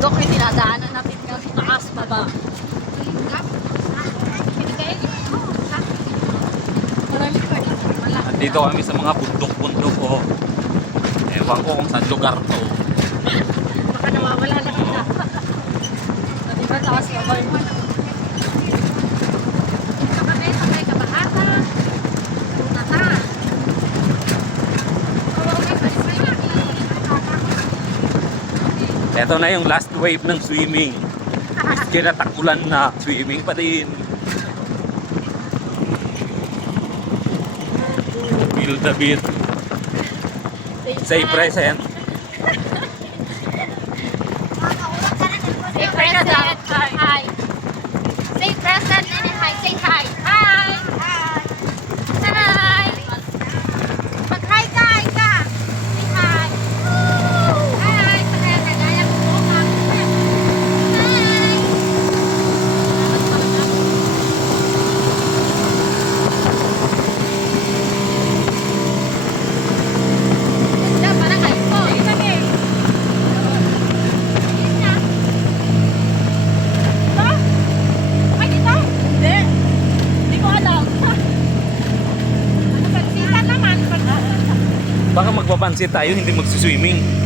bundok, yung dinadaanan natin ngayon, taas, baba. Dito kami sa mga bundok-bundok ko. Ewan ko kung saan lugar to. Baka nawawala na kita. Diba taas, baba yung Ito na yung last wave ng swimming. Kinatakulan na, swimming pa din. Feel the beat. Say present. Say present. Hi. Say present and hi. Say hi. Hi. Hi. Mag-hi ka, Ika. Say hi. Hi. Hi. Parang kayo po. Ika eh. Ay, dito? Hindi. Hindi ko alam. Pansitan naman. Baka magpapansit tayo, hindi magsiswimming.